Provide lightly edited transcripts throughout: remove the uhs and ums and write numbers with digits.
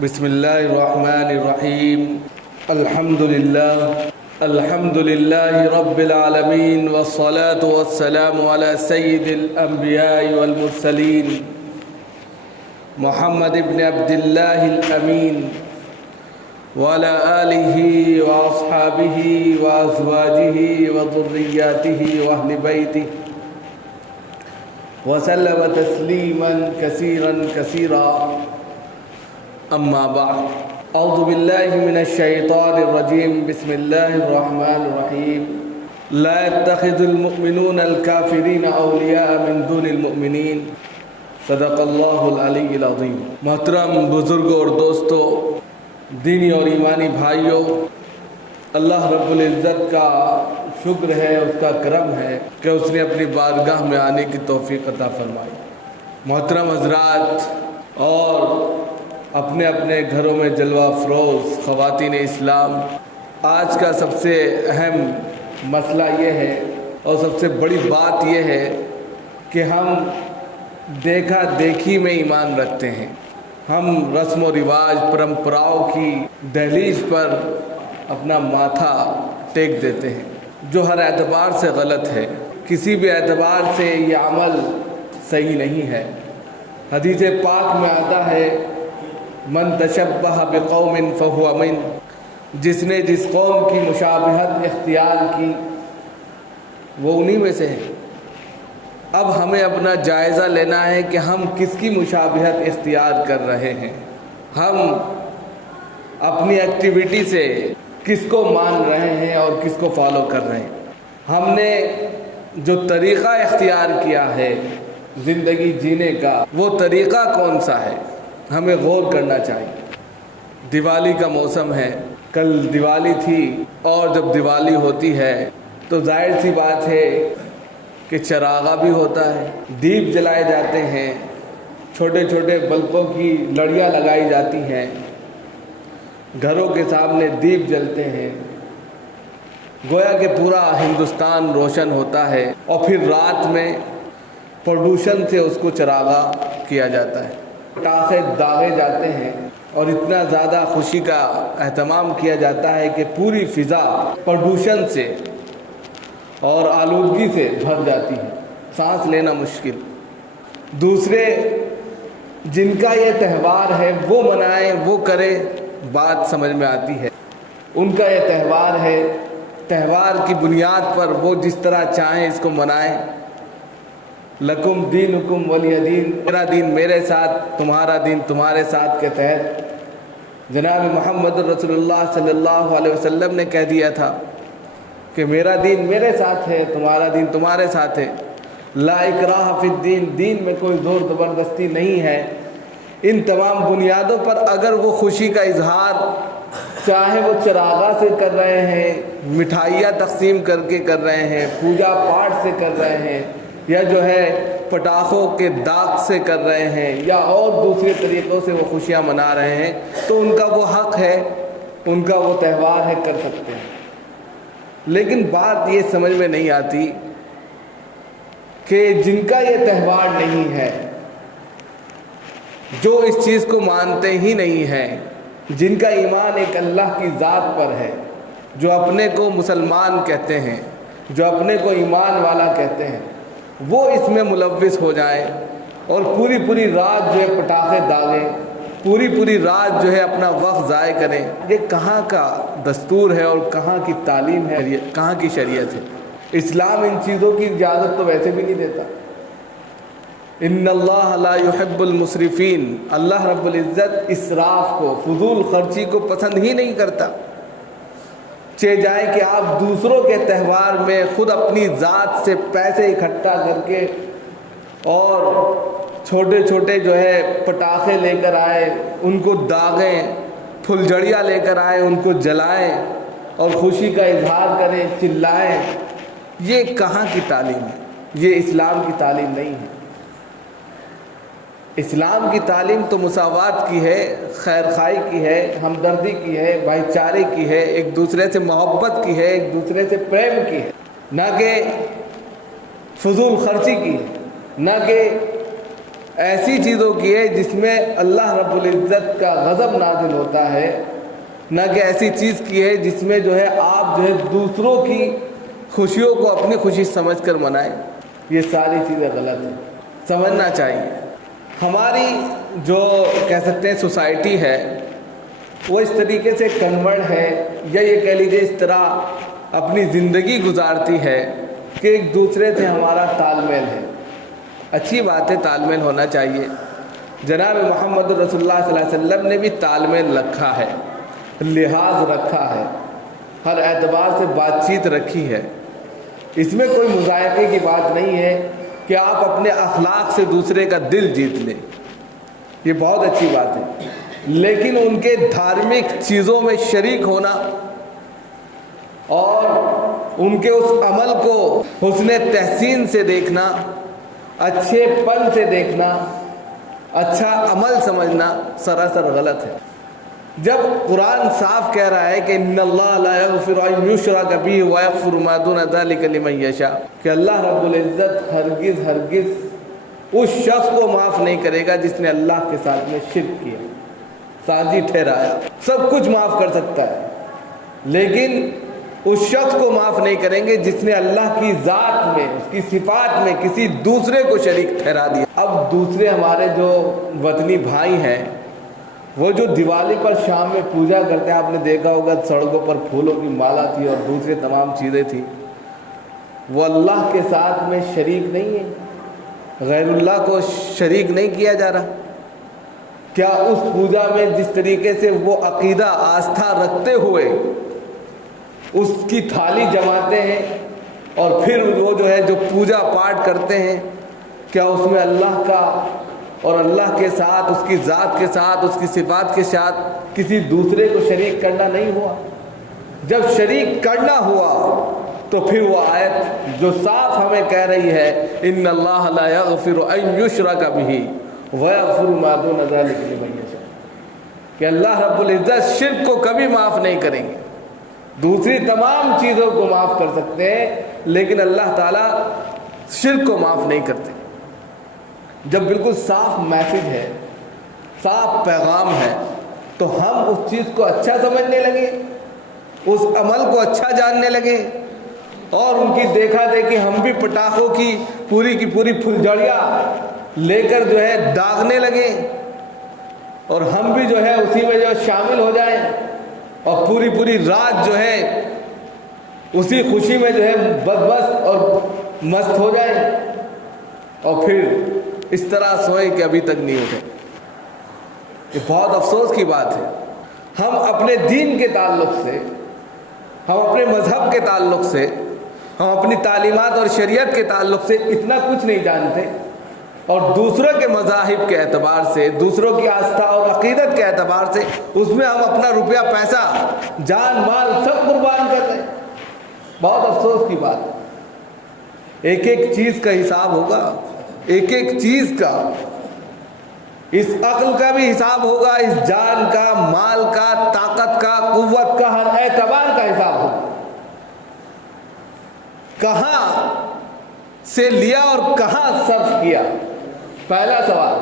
بسم الله الرحمن الرحيم. الحمد لله رب العالمين، والصلاة والسلام على سيد الأنبياء والمرسلين محمد بن عبد الله الأمين وعلى آله وأصحابه وأزواجه وذرياته وأهل بيته وسلم تسليما كثيرا كثيرا. اما بعد، اعوذ باللہ من الشیطان الرجیم. بسم اللہ الرحمن الرحیم. لا يتخذ المؤمنون الكافرین اولیاء من دون المؤمنین. صدق اللہ العلی العظیم. محترم بزرگوں اور دوستوں، دینی اور ایمانی بھائیوں، اللہ رب العزت کا شکر ہے، اس کا کرم ہے کہ اس نے اپنی بارگاہ میں آنے کی توفیق عطا فرمائی. محترم حضرات اور اپنے اپنے گھروں میں جلوہ افروز خواتین اسلام، آج کا سب سے اہم مسئلہ یہ ہے اور سب سے بڑی بات یہ ہے کہ ہم دیکھا دیکھی میں ایمان رکھتے ہیں. ہم رسم و رواج، پرمپراؤں کی دہلیز پر اپنا ماتھا ٹیک دیتے ہیں، جو ہر اعتبار سے غلط ہے. کسی بھی اعتبار سے یہ عمل صحیح نہیں ہے. حدیث پاک میں آتا ہے، من تشبہ بقوم فہو من، جس نے جس قوم کی مشابہت اختیار کی وہ انہی میں سے ہے. اب ہمیں اپنا جائزہ لینا ہے کہ ہم کس کی مشابہت اختیار کر رہے ہیں. ہم اپنی ایکٹیویٹی سے کس کو مان رہے ہیں اور کس کو فالو کر رہے ہیں. ہم نے جو طریقہ اختیار کیا ہے زندگی جینے کا، وہ طریقہ کون سا ہے، ہمیں غور کرنا چاہیے. دیوالی کا موسم ہے، کل دیوالی تھی، اور جب دیوالی ہوتی ہے تو ظاہر سی بات ہے کہ چراغا بھی ہوتا ہے، دیپ جلائے جاتے ہیں، چھوٹے چھوٹے بلبوں کی لڑیاں لگائی جاتی ہیں، گھروں کے سامنے دیپ جلتے ہیں، گویا کہ پورا ہندوستان روشن ہوتا ہے. اور پھر رات میں پردوشن سے اس کو چراغا کیا جاتا ہے، پٹاخے داغے جاتے ہیں، اور اتنا زیادہ خوشی کا اہتمام کیا جاتا ہے کہ پوری فضا پردوشن سے اور آلودگی سے بھر جاتی ہے، سانس لینا مشکل. دوسرے جن کا یہ تہوار ہے وہ منائیں، وہ کرے، بات سمجھ میں آتی ہے. ان کا یہ تہوار ہے، تہوار کی بنیاد پر وہ جس طرح چاہیں اس کو منائیں. لکم دینکم ولی دین، میرا دین میرے ساتھ، تمہارا دین تمہارے ساتھ کے تحت جناب محمد رسول اللہ صلی اللہ علیہ وسلم نے کہہ دیا تھا کہ میرا دین میرے ساتھ ہے، تمہارا دین تمہارے ساتھ ہے. لا اکراہ فی الدین، دین میں کوئی زور زبردستی نہیں ہے. ان تمام بنیادوں پر اگر وہ خوشی کا اظہار چاہے وہ چراغا سے کر رہے ہیں، مٹھائیاں تقسیم کر کے کر رہے ہیں، پوجا پاٹ سے کر رہے ہیں، یا جو ہے پٹاخوں کے داغ سے کر رہے ہیں، یا اور دوسرے طریقوں سے وہ خوشیاں منا رہے ہیں، تو ان کا وہ حق ہے، ان کا وہ تہوار ہے، کر سکتے ہیں. لیکن بات یہ سمجھ میں نہیں آتی کہ جن کا یہ تہوار نہیں ہے، جو اس چیز کو مانتے ہی نہیں ہیں، جن کا ایمان ایک اللہ کی ذات پر ہے، جو اپنے کو مسلمان کہتے ہیں، جو اپنے کو ایمان والا کہتے ہیں، وہ اس میں ملوث ہو جائیں اور پوری رات جو ہے پٹاخے داغیں، پوری رات جو ہے اپنا وقت ضائع کریں. یہ کہاں کا دستور ہے اور کہاں کی تعلیم ہے، کہاں کی شریعت ہے؟ اسلام ان چیزوں کی اجازت تو ویسے بھی نہیں دیتا. ان اللہ لا يحب المسرفین، اللہ رب العزت اسراف کو، فضول خرچی کو پسند ہی نہیں کرتا. چاہے جائے کہ آپ دوسروں کے تہوار میں خود اپنی ذات سے پیسے اکٹھا کر کے اور چھوٹے چھوٹے جو ہے پٹاخے لے کر آئے، ان کو داغیں، پھلجھڑیاں لے کر آئے، ان کو جلائیں اور خوشی کا اظہار کریں، چلائیں. یہ کہاں کی تعلیم ہے؟ یہ اسلام کی تعلیم نہیں ہے. اسلام کی تعلیم تو مساوات کی ہے، خیر خواہی کی ہے، ہمدردی کی ہے، بھائی چارے کی ہے، ایک دوسرے سے محبت کی ہے، ایک دوسرے سے پریم کی ہے، نہ کہ فضول خرچی کی ہے، نہ کہ ایسی چیزوں کی ہے جس میں اللہ رب العزت کا غضب نازل ہوتا ہے، نہ کہ ایسی چیز کی ہے جس میں جو ہے آپ جو ہے دوسروں کی خوشیوں کو اپنی خوشی سمجھ کر منائیں۔ یہ ساری چیزیں غلط ہیں، سمجھنا چاہیے۔ ہماری جو کہہ سکتے ہیں سوسائٹی ہے وہ اس طریقے سے کنورٹ ہے، یا یہ کہہ لیجیے اس طرح اپنی زندگی گزارتی ہے کہ ایک دوسرے سے ہمارا تال میل ہے۔ اچھی بات ہے، تال میل ہونا چاہیے۔ جناب محمد رسول اللہ صلی اللہ علیہ وسلم نے بھی تال میل رکھا ہے، لحاظ رکھا ہے، ہر اعتبار سے بات چیت رکھی ہے۔ اس میں کوئی مذائقے کی بات نہیں ہے کہ آپ اپنے اخلاق سے دوسرے کا دل جیت لیں، یہ بہت اچھی بات ہے، لیکن ان کے دھارمک چیزوں میں شریک ہونا اور ان کے اس عمل کو حسن تحسین سے دیکھنا، اچھے پن سے دیکھنا، اچھا عمل سمجھنا سراسر غلط ہے۔ جب قرآن صاف کہہ رہا ہے کہ ان اللہ لا یغفر ان یشرک بہ ویغفر ما دون ذلک لمن یشاء، کہ اللہ رب العزت ہرگز اس شخص کو معاف نہیں کرے گا جس نے اللہ کے ساتھ میں شرک کیا، ساجی ٹھہرایا۔ سب کچھ معاف کر سکتا ہے لیکن اس شخص کو معاف نہیں کریں گے جس نے اللہ کی ذات میں، اس کی صفات میں کسی دوسرے کو شریک ٹھہرا دیا۔ اب دوسرے ہمارے جو وطنی بھائی ہیں، وہ جو دیوالی پر شام میں پوجا کرتے ہیں، آپ نے دیکھا ہوگا سڑکوں پر پھولوں کی مالا تھی اور دوسرے تمام چیزیں تھیں، وہ اللہ کے ساتھ میں شریک نہیں ہے، غیر اللہ کو شریک نہیں کیا جا رہا۔ کیا اس پوجا میں جس طریقے سے وہ عقیدہ آستھا رکھتے ہوئے اس کی تھالی جماتے ہیں اور پھر وہ جو ہے جو پوجا پاٹ کرتے ہیں، کیا اس میں اللہ کا اور اللہ کے ساتھ، اس کی ذات کے ساتھ، اس کی صفات کے ساتھ کسی دوسرے کو شریک کرنا نہیں ہوا؟ جب شریک کرنا ہوا تو پھر وہ آیت جو صاف ہمیں کہہ رہی ہے ان اللہ لا یغفر ان یشرک بہ ویغفر ما دون ذلک لمن یشاء، کہ اللہ رب العزت شرک کو کبھی معاف نہیں کریں گے۔ دوسری تمام چیزوں کو معاف کر سکتے ہیں لیکن اللہ تعالیٰ شرک کو معاف نہیں کرتے۔ جب بالکل صاف میسج ہے، صاف پیغام ہے، تو ہم اس چیز کو اچھا سمجھنے لگے، اس عمل کو اچھا جاننے لگے، اور ان کی دیکھا دیکھی ہم بھی پٹاخوں کی پوری پھلجھڑیاں لے کر جو ہے داغنے لگے، اور ہم بھی جو ہے اسی میں جو شامل ہو جائیں اور پوری رات جو ہے اسی خوشی میں جو ہے بدمست اور مست ہو جائیں، اور پھر اس طرح سوئیں کہ ابھی تک نہیں اٹھے۔ یہ بہت افسوس کی بات ہے۔ ہم اپنے دین کے تعلق سے، ہم اپنے مذہب کے تعلق سے، ہم اپنی تعلیمات اور شریعت کے تعلق سے اتنا کچھ نہیں جانتے، اور دوسروں کے مذاہب کے اعتبار سے، دوسروں کی آستھا اور عقیدت کے اعتبار سے اس میں ہم اپنا روپیہ پیسہ، جان مال سب قربان کر رہے ہیں۔ بہت افسوس کی بات ہے۔ ایک ایک چیز کا حساب ہوگا، ایک ایک چیز کا، اس عقل کا بھی حساب ہوگا، اس جان کا، مال کا، طاقت کا، قوت کا، ہر اعتبار کا حساب ہوگا۔ کہاں سے لیا اور کہاں صرف کیا؟ پہلا سوال۔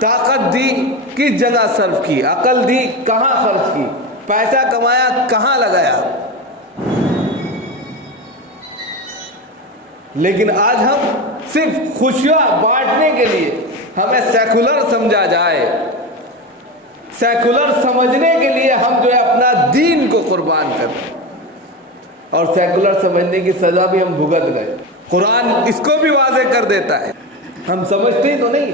طاقت دی کس جگہ صرف کی؟ عقل دی کہاں خرچ کی؟ پیسہ کمایا کہاں لگایا؟ لیکن آج ہم صرف خوشیاں بانٹنے کے لیے، ہمیں سیکولر سمجھا جائے، سیکولر سمجھنے کے لیے ہم جو ہے اپنا دین کو قربان کریں، اور سیکولر سمجھنے کی سزا بھی ہم بھگت گئے۔ قرآن اس کو بھی واضح کر دیتا ہے۔ ہم سمجھتے ہی تو نہیں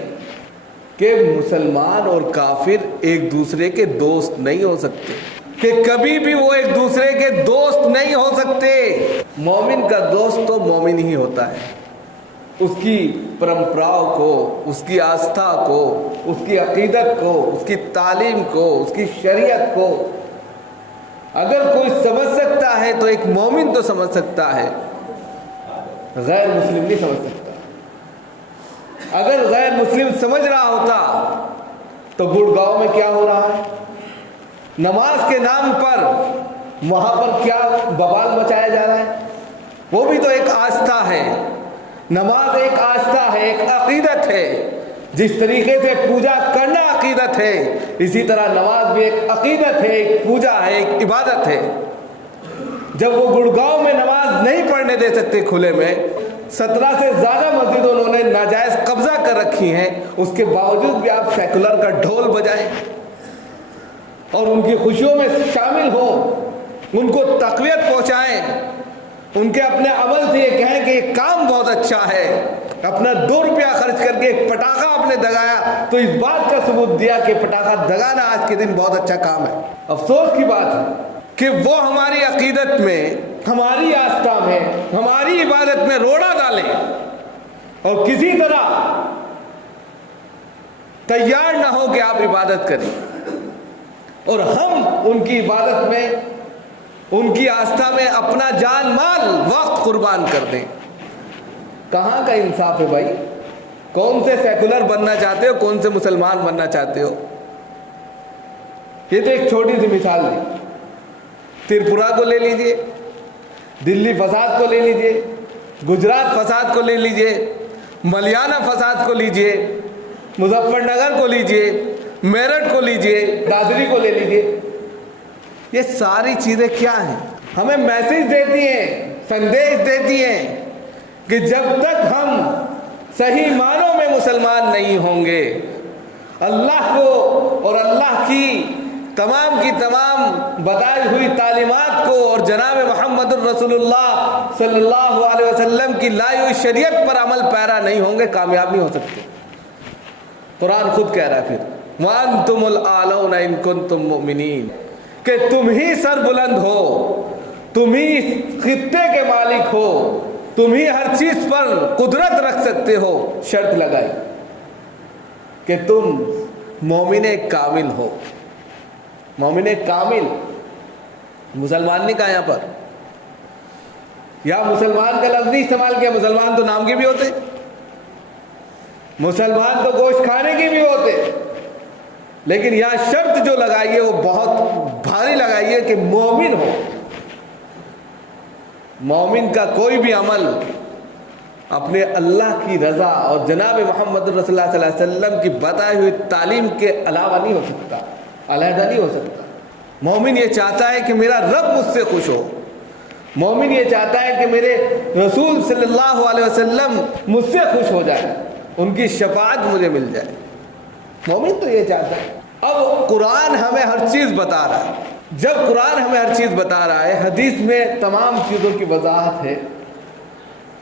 کہ مسلمان اور کافر ایک دوسرے کے دوست نہیں ہو سکتے، کہ کبھی بھی وہ ایک دوسرے کے دوست نہیں ہو سکتے۔ مومن کا دوست تو مومن ہی ہوتا ہے، اس کی پرمپراؤں کو، اس کی آستھا کو، اس کی عقیدت کو، اس کی تعلیم کو، اس کی شریعت کو اگر کوئی سمجھ سکتا ہے تو ایک مومن تو سمجھ سکتا ہے، غیر مسلم نہیں سمجھ سکتا۔ اگر غیر مسلم سمجھ رہا ہوتا تو گڑگاؤں میں کیا ہو رہا ہے، نماز کے نام پر وہاں پر کیا بوال مچایا جا رہا ہے، وہ بھی تو ایک آستھا ہے، نماز ایک آستہ ہے، ایک عقیدت ہے. جس طریقے سے پوجا کرنا عقیدت ہے، اسی طرح نماز بھی ایک عقیدت ہے، ایک پوجا ہے، ایک عبادت ہے. جب وہ گڑگاؤں میں نماز نہیں پڑھنے دے سکتے کھلے میں، 17 سے زیادہ مسجد انہوں نے ناجائز قبضہ کر رکھی ہیں، اس کے باوجود بھی آپ سیکولر کا ڈھول بجائیں اور ان کی خوشیوں میں شامل ہوں، ان کو تقویت پہنچائیں، ان کے اپنے عمل سے یہ کہیں کہ یہ کام بہت اچھا ہے. اپنا 2 روپیہ خرچ کر کے ایک پٹاخہ آپ نے دگایا تو اس بات کا ثبوت دیا کہ پٹاخہ دگانا آج کے دن بہت اچھا کام ہے. افسوس کی بات ہے کہ وہ ہماری عقیدت میں، ہماری آستھا میں، ہماری عبادت میں روڑا ڈالیں اور کسی طرح تیار نہ ہو کہ آپ عبادت کریں، اور ہم ان کی عبادت میں، ان کی آستھا میں اپنا جان مال وقت قربان کر دیں. کہاں کا انصاف ہے بھائی؟ کون سے سیکولر بننا چاہتے ہو، کون سے مسلمان بننا چاہتے ہو؟ یہ تو ایک چھوٹی سی مثال دی. تریپورہ کو لے لیجئے، دلی فساد کو لے لیجئے، گجرات فساد کو لے لیجئے، ملیانہ فساد کو لیجئے، مظفر نگر کو لیجئے، میرٹھ کو لیجئے، دادری کو لے لیجئے. یہ ساری چیزیں کیا ہیں؟ ہمیں میسج دیتی ہیں، سندیش دیتی ہیں کہ جب تک ہم صحیح معنوں میں مسلمان نہیں ہوں گے، اللہ کو اور اللہ کی تمام بتائی ہوئی تعلیمات کو اور جناب محمد الرسول اللہ صلی اللہ علیہ وسلم کی لائی ہوئی شریعت پر عمل پیرا نہیں ہوں گے، کامیاب نہیں ہو سکتے. قرآن خود کہہ رہا ہے پھر وَأَنْتُمُ الْأَعْلَوْنَ إِن كُنتُم مُؤْمِنِينَ، کہ تم ہی سر بلند ہو، تم ہی خطے کے مالک ہو، تم ہی ہر چیز پر قدرت رکھ سکتے ہو. شرط لگائی کہ تم مومن کامل ہو. مومن کامل مسلمان نہیں کہا یہاں پر، یا مسلمان کا لفظ نہیں استعمال کیا. مسلمان تو نام کے بھی ہوتے، مسلمان تو گوشت کھانے کے بھی ہوتے، لیکن یہاں شرط جو لگائی ہے وہ بہت بھاری لگائی ہے کہ مومن ہو. مومن کا کوئی بھی عمل اپنے اللہ کی رضا اور جناب محمد رسول اللہ صلی اللہ علیہ وسلم کی بتائی ہوئی تعلیم کے علاوہ نہیں ہو سکتا، علیحدہ نہیں ہو سکتا. مومن یہ چاہتا ہے کہ میرا رب مجھ سے خوش ہو، مومن یہ چاہتا ہے کہ میرے رسول صلی اللہ علیہ وسلم مجھ سے خوش ہو جائے، ان کی شفاعت مجھے مل جائے. مومن تو یہ چاہتا ہے. اب قرآن ہمیں ہر چیز بتا رہا ہے. جب قرآن ہمیں ہر چیز بتا رہا ہے، حدیث میں تمام چیزوں کی وضاحت ہے،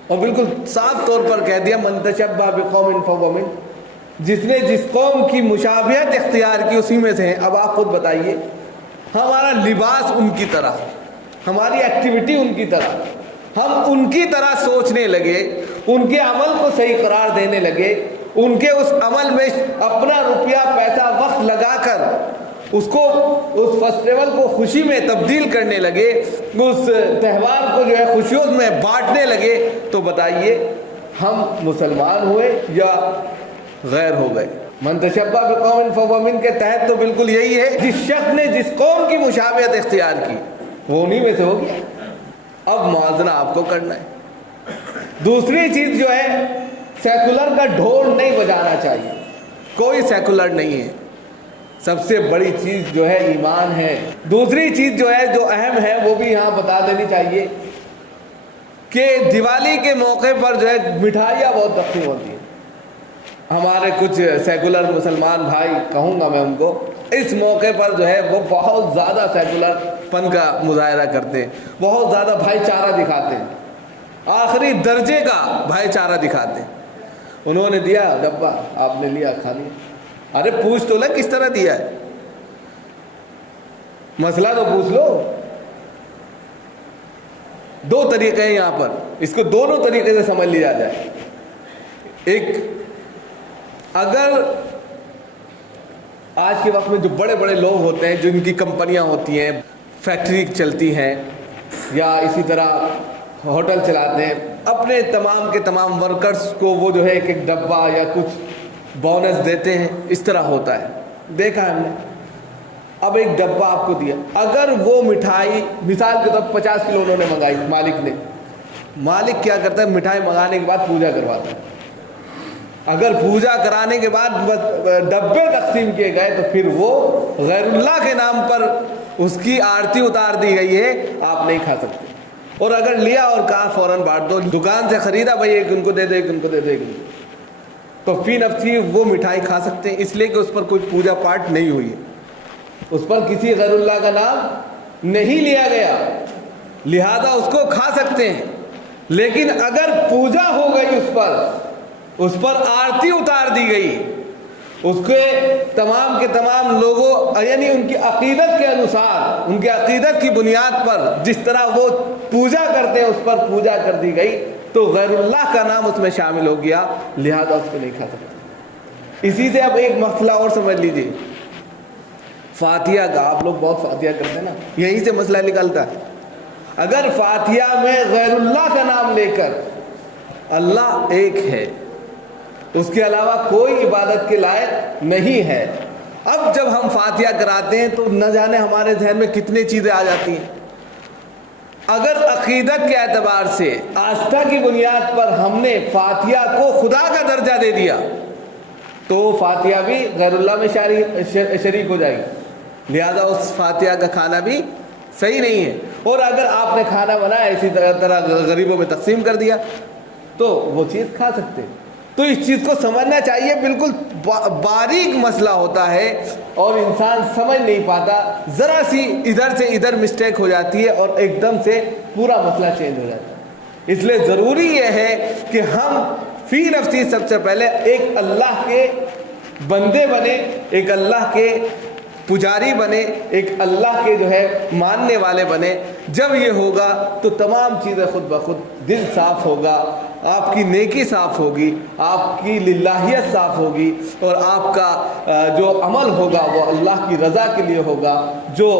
اور بالکل صاف طور پر کہہ دیا من تشبہ بقوم فہو منہ، جس نے جس قوم کی مشابہت اختیار کی اسی میں سے ہیں. اب آپ خود بتائیے، ہمارا لباس ان کی طرح، ہماری ایکٹیویٹی ان کی طرح، ہم ان کی طرح سوچنے لگے، ان کے عمل کو صحیح قرار دینے لگے، ان کے اس عمل میں اپنا روپیہ پیسہ وقت لگا کر اس فیسٹیول کو خوشی میں تبدیل کرنے لگے، اس تہوار کو جو ہے خوشیوں میں بانٹنے لگے، تو بتائیے ہم مسلمان ہوئے یا غیر ہو گئے؟ من تشبہ بقوم فہو منہ کے تحت تو بالکل یہی ہے، جس شخص نے جس قوم کی مشابہت اختیار کی وہ انہی میں سے ہو گیا. اب موازنہ آپ کو کرنا ہے. دوسری چیز جو ہے، سیکولر کا ڈھول نہیں بجانا چاہیے. کوئی سیکولر نہیں ہے. سب سے بڑی چیز جو ہے ایمان ہے. دوسری چیز جو ہے، جو اہم ہے، وہ بھی یہاں بتا دینی چاہیے کہ دیوالی کے موقع پر جو ہے مٹھائیاں بہت تقسیم ہوتی ہیں. ہمارے کچھ سیکولر مسلمان بھائی، کہوں گا میں ان کو، اس موقع پر جو ہے وہ بہت زیادہ سیکولر پن کا مظاہرہ کرتے ہیں، بہت زیادہ بھائی چارہ دکھاتے ہیں، آخری درجے کا بھائی چارہ دکھاتے ہیں. انہوں نے دیا ڈبہ، آپ نے لیا، کھا لیا. ارے پوچھ تو لے کس طرح دیا ہے، مسئلہ تو پوچھ لو. 2 طریقے ہیں یہاں پر، اس کو دونوں طریقے سے سمجھ لیا جائے. ایک، اگر آج کے وقت میں جو بڑے بڑے لوگ ہوتے ہیں، جو ان کی کمپنیاں ہوتی ہیں، فیکٹری چلتی ہیں، یا اسی طرح ہوٹل چلاتے ہیں، اپنے تمام کے تمام ورکرز کو وہ جو ہے ایک ایک ڈبہ یا کچھ بونس دیتے ہیں. اس طرح ہوتا ہے، دیکھا ہے ہم نے. اب ایک ڈبہ آپ کو دیا، اگر وہ مٹھائی مثال کے طور پر 50 کلو انہوں نے منگائی، مالک نے مالک کیا کرتا ہے؟ مٹھائی منگانے کے بعد پوجا کرواتا ہے۔ اگر پوجا کرانے کے بعد ڈبے تقسیم کیے گئے تو پھر وہ غیر اللہ کے نام پر اس کی آرتی اتار دی گئی ہے، آپ نہیں کھا سکتے۔ اور اگر لیا اور کہا فوراً بانٹ دو، دکان سے خریدا بھائی ایک ان کو دے دو، ایک ان کو دے دو، ایک ان کو، تو فی نفسی وہ مٹھائی کھا سکتے ہیں، اس لیے کہ اس پر کوئی پوجا پاٹ نہیں ہوئی ہے، اس پر کسی غیر اللہ کا نام نہیں لیا گیا، لہذا اس کو کھا سکتے ہیں۔ لیکن اگر پوجا ہو گئی اس پر آرتی اتار دی گئی، اس کے تمام کے تمام لوگوں یعنی ان کی عقیدت کے انوسار، ان کی عقیدت کی بنیاد پر جس طرح وہ پوجا کرتے ہیں اس پر پوجا کر دی گئی، تو غیر اللہ کا نام اس میں شامل ہو گیا، لہذا اس کو نہیں کھا سکتے۔ اسی سے اب ایک مسئلہ اور سمجھ لیجیے، فاتحہ کا، آپ لوگ بہت فاتحہ کرتے ہیں نا، یہیں سے مسئلہ نکلتا ہے۔ اگر فاتحہ میں غیر اللہ کا نام لے کر، اللہ ایک ہے، اس کے علاوہ کوئی عبادت کے لائق نہیں ہے، اب جب ہم فاتحہ کراتے ہیں تو نہ جانے ہمارے ذہن میں کتنی چیزیں آ جاتی ہیں۔ اگر عقیدت کے اعتبار سے آستھا کی بنیاد پر ہم نے فاتحہ کو خدا کا درجہ دے دیا تو فاتحہ بھی غیر اللہ میں شریک ہو جائے گی، لہذا اس فاتحہ کا کھانا بھی صحیح نہیں ہے۔ اور اگر آپ نے کھانا بنایا اسی طرح غریبوں میں تقسیم کر دیا تو وہ چیز کھا سکتے۔ تو اس چیز کو سمجھنا چاہیے، بالکل باریک مسئلہ ہوتا ہے اور انسان سمجھ نہیں پاتا، ذرا سی ادھر سے ادھر مسٹیک ہو جاتی ہے اور ایک دم سے پورا مسئلہ چینج ہو جاتا ہے۔ اس لیے ضروری یہ ہے کہ ہم فی نفسی سب سے پہلے ایک اللہ کے بندے بنے، ایک اللہ کے پجاری بنے، ایک اللہ کے جو ہے ماننے والے بنے۔ جب یہ ہوگا تو تمام چیزیں خود بخود، دل صاف ہوگا، آپ کی نیکی صاف ہوگی، آپ کی للہیت صاف ہوگی، اور آپ کا جو عمل ہوگا وہ اللہ کی رضا کے لیے ہوگا، جو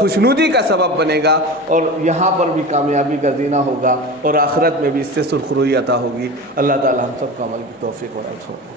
خوشنودی کا سبب بنے گا، اور یہاں پر بھی کامیابی کا زینہ ہوگا، اور آخرت میں بھی اس سے سرخروئی عطا ہوگی۔ اللہ تعالی ہم سب کو عمل کی توفیق اور عطا فرمائے۔